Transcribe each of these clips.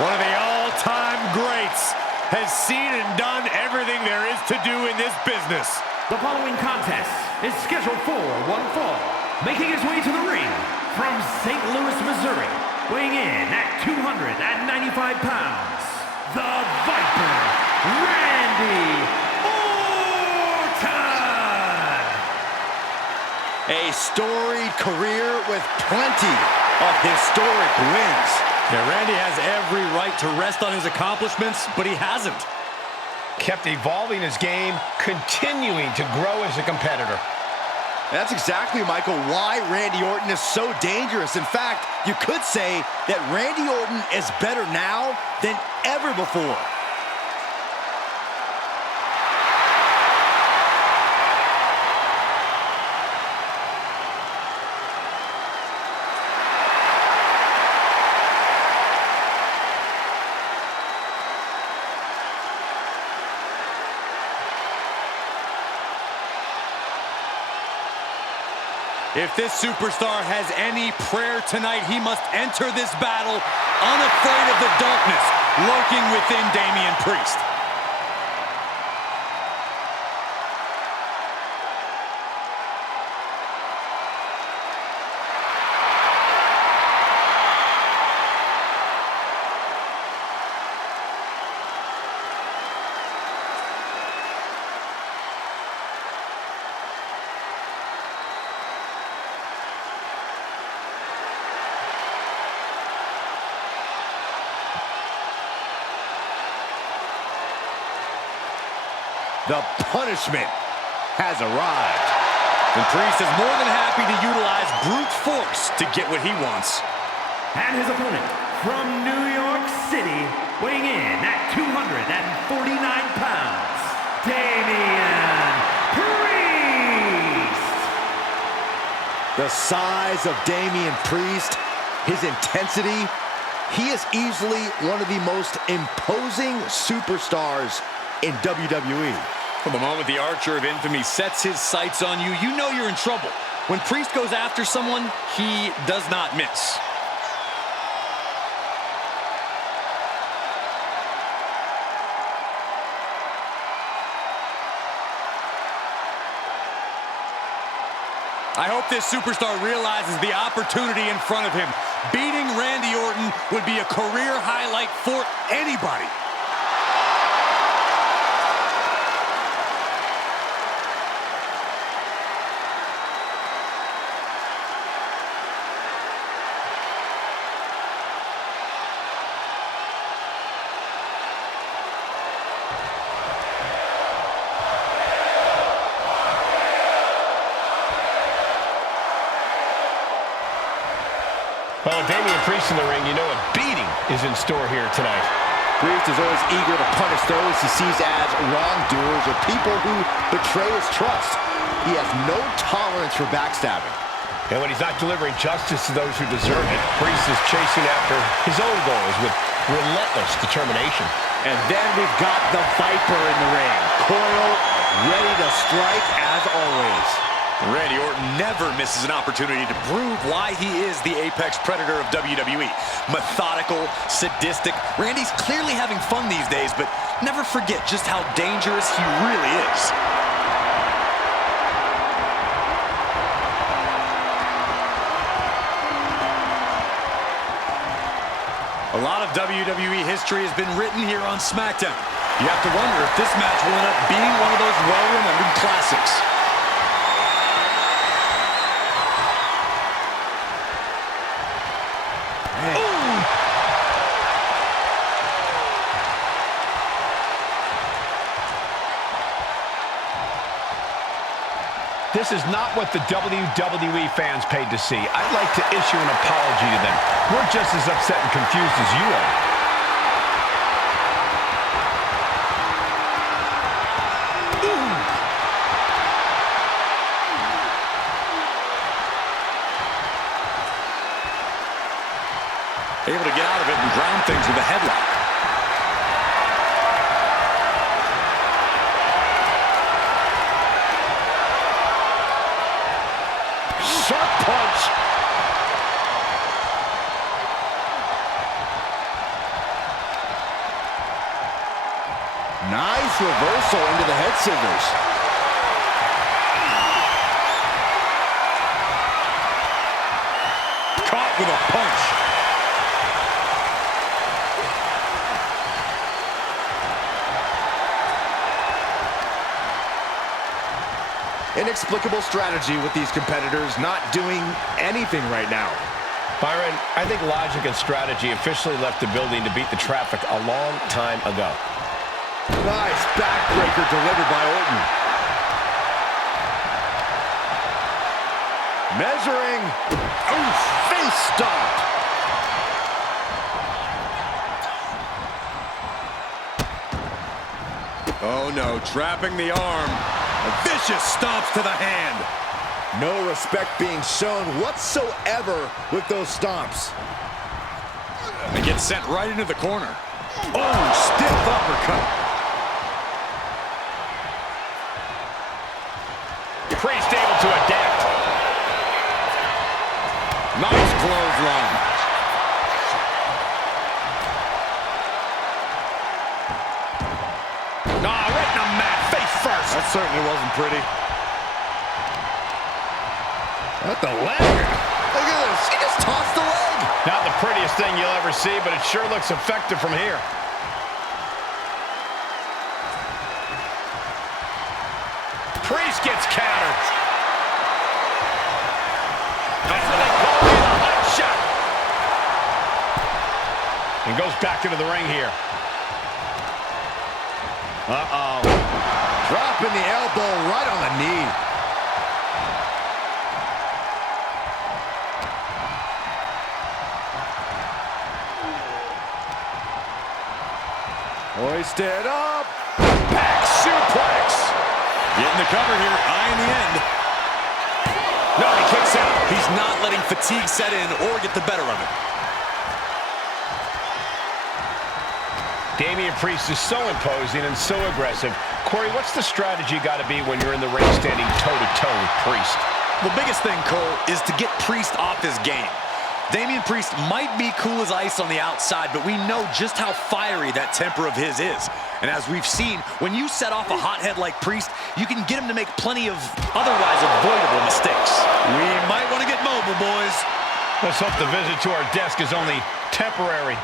One of the all-time greats has seen and done everything there is to do in this business. The following contest is scheduled for one fall. Making his way to the ring from St. Louis, Missouri, weighing in at 295 pounds, the Viper, Randy Orton! A storied career with plenty of historic wins. Yeah, Randy has every right to rest on his accomplishments, but he hasn't. Kept evolving his game, continuing to grow as a competitor. That's exactly, Michael, why Randy Orton is so dangerous. In fact, you could say that Randy Orton is better now than ever before. If this superstar has any prayer tonight, he must enter this battle unafraid of the darkness lurking within Damian Priest. The punishment has arrived. And Priest is more than happy to utilize brute force to get what he wants. And his opponent from New York City, weighing in at 249 pounds, Damian Priest! The size of Damian Priest, his intensity, he is easily one of the most imposing superstars in WWE. From the moment the Archer of Infamy sets his sights on you, you know you're in trouble. When Priest goes after someone, he does not miss. I hope this superstar realizes the opportunity in front of him. Beating Randy Orton would be a career highlight for anybody. Well, with Damian Priest in the ring, you know a beating is in store here tonight. Priest is always eager to punish those he sees as wrongdoers or people who betray his trust. He has no tolerance for backstabbing. And when he's not delivering justice to those who deserve it, Priest is chasing after his own goals with relentless determination. And then we've got the Viper in the ring. Coil, ready to strike as always. Randy Orton never misses an opportunity to prove why he is the apex predator of WWE. Methodical, sadistic. Randy's clearly having fun these days, but never forget just how dangerous he really is. A lot of WWE history has been written here on Smackdown. You have to wonder if this match will end up being one of those well-remembered classics. This is not what the WWE fans paid to see. I'd like to issue an apology to them. We're just as upset and confused as you are. Able to get out of it and ground things with a headlock. Sharp punch. Nice reversal into the head scissors. Caught with a punch. Inexplicable strategy with these competitors not doing anything right now. Byron, I think logic and strategy officially left the building to beat the traffic a long time ago. Nice backbreaker delivered by Orton. Measuring. Oof, face stop. Oh no, trapping the arm. Vicious stomps to the hand. No respect being shown whatsoever with those stomps. And gets sent right into the corner. Oh, stiff uppercut. Priest able to adapt. Nice clothesline. Right in the mat, face first. That certainly wasn't pretty. At the leg. Look at this. She just tossed the leg. Not the prettiest thing you'll ever see, but it sure looks effective from here. Priest gets countered. That's what they call it, a hot shot. And goes back into the ring here. Uh-oh. Dropping the elbow right on the knee. Hoisted up. Back suplex. Getting the cover here, eye in the end. No, he kicks out. He's not letting fatigue set in or get the better of it. Damian Priest is so imposing and so aggressive. Corey, what's the strategy got to be when you're in the ring standing toe-to-toe with Priest? The biggest thing, Cole, is to get Priest off his game. Damian Priest might be cool as ice on the outside, but we know just how fiery that temper of his is. And as we've seen, when you set off a hothead like Priest, you can get him to make plenty of otherwise avoidable mistakes. We might want to get mobile, boys. Let's hope the visit to our desk is only temporary.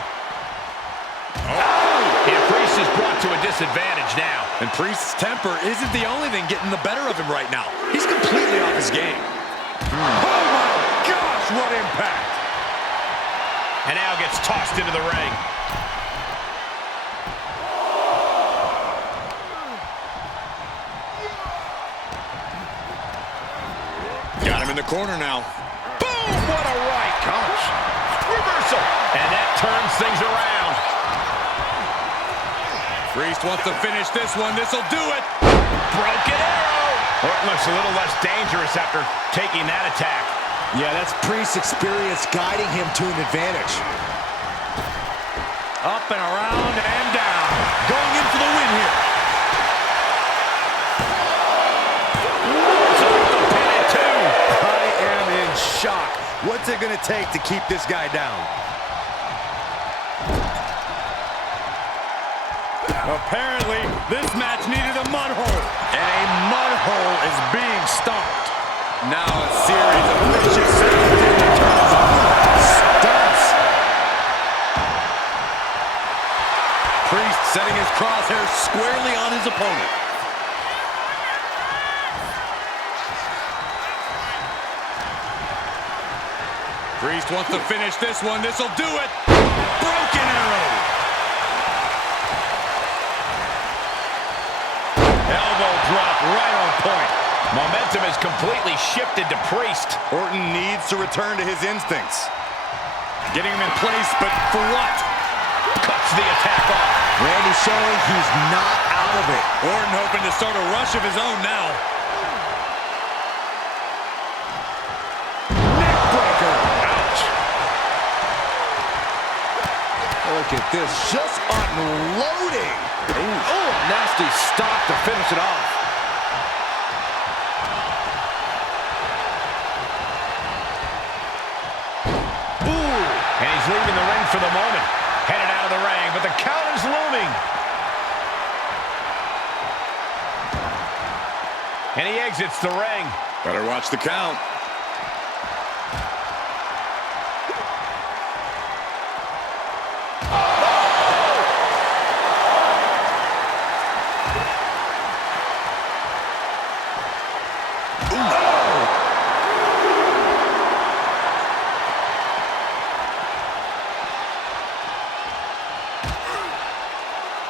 Oh! And Priest is brought to a disadvantage now. And Priest's temper isn't the only thing getting the better of him right now. He's completely off his game. Oh my gosh, what impact! And now gets tossed into the ring. Got him in the corner now. Boom! What a right. Gosh. Reversal. And that turns things around. Priest wants to finish this one. This'll do it. Broken arrow. Orton looks a little less dangerous after taking that attack. Yeah, that's Priest's experience guiding him to an advantage. Up and around and down. Going in for the win here. I am in shock. What's it going to take to keep this guy down? Apparently, this match needed a mud hole. And a mud hole is being stomped. Now a series of vicious stunts. Priest setting his crosshairs squarely on his opponent. Priest wants to finish this one. This'll do it. Broken arrow. Elbow drop right on point. Momentum has completely shifted to Priest. Orton needs to return to his instincts. Getting him in place, but for what? Cuts the attack off. Randy showing he's not out of it. Orton hoping to start a rush of his own now. Neckbreaker. Ouch. Look at this, just unloading. Oh, nasty stop to finish it off. And he's leaving the ring for the moment. Headed out of the ring, but the count is looming. And he exits the ring. Better watch the count.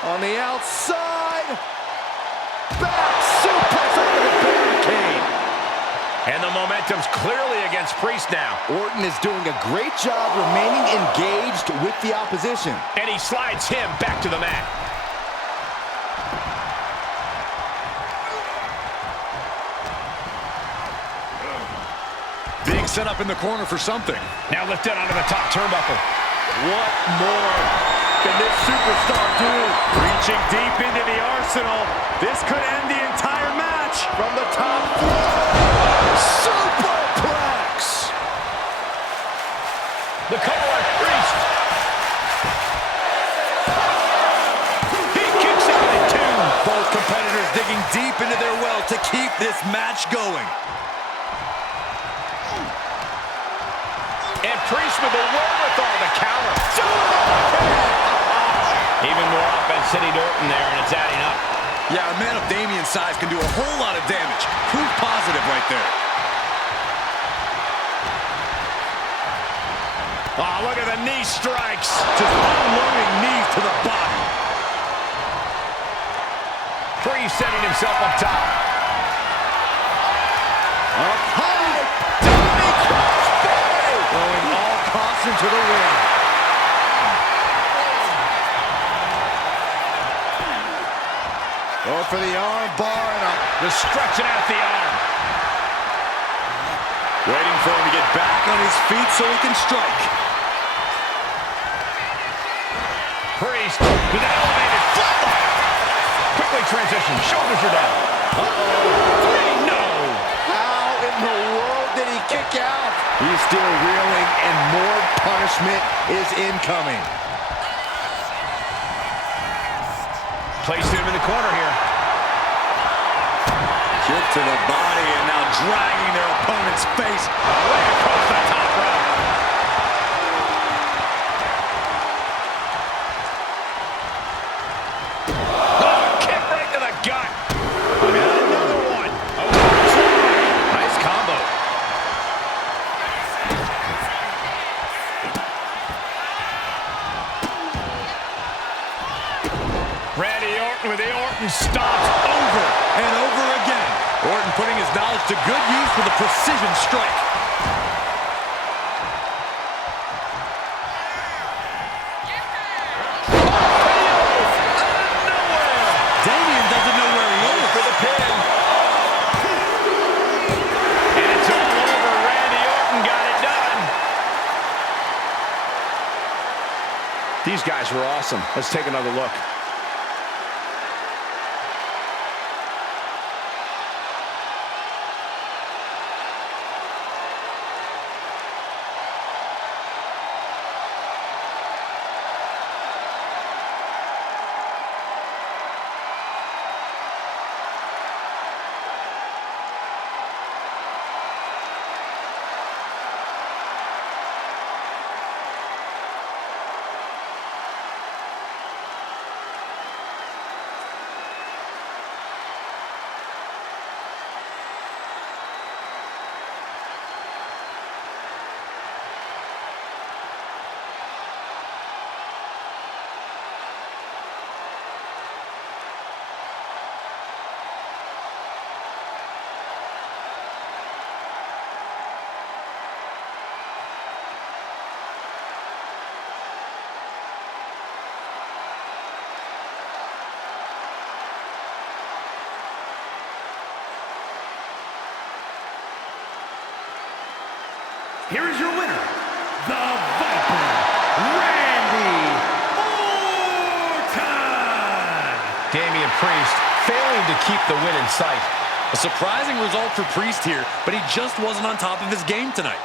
On the outside, back suplex over the barricade. And the momentum's clearly against Priest now. Orton is doing a great job remaining engaged with the opposition. And he slides him back to the mat. Being set up in the corner for something. Now lifted onto the top turnbuckle. What more can this superstar do? Reaching deep into the arsenal. This could end the entire match. From the top floor, superplex. The cover, Priest. He kicks out at two. Both competitors digging deep into their well to keep this match going. And Priest with the wherewithal to counter. Even more offense hitting Orton there, and it's adding up. Yeah, a man of Damian's size can do a whole lot of damage. Proof positive right there. Oh, look at the knee strikes. Just unloading knees to the body. Priest setting himself up top. Up high, Tommy Crossbow. Throwing all caution to the wind. Go for the arm bar and up. Just stretching out the arm. Waiting for him to get back on his feet so he can strike. Priest with an elevated flatline. Quickly transition. Shoulders are down. Three, no. How in the world did he kick out? He's still reeling and more punishment is incoming. Placing him in the corner here. Kick to the body and now dragging their opponent's face Way across the top rope. Oh, kick right to the gut. And another one. Oh, nice combo. Randy Orton with the Orton stomps over and over again. Orton putting his knowledge to good use with a precision strike. Damian doesn't know where he is. For the pin. And it's all over. Randy Orton got it done. These guys were awesome. Let's take another look. Here is your winner, the Viper, Randy Orton! Damian Priest failing to keep the win in sight. A surprising result for Priest here, but he just wasn't on top of his game tonight.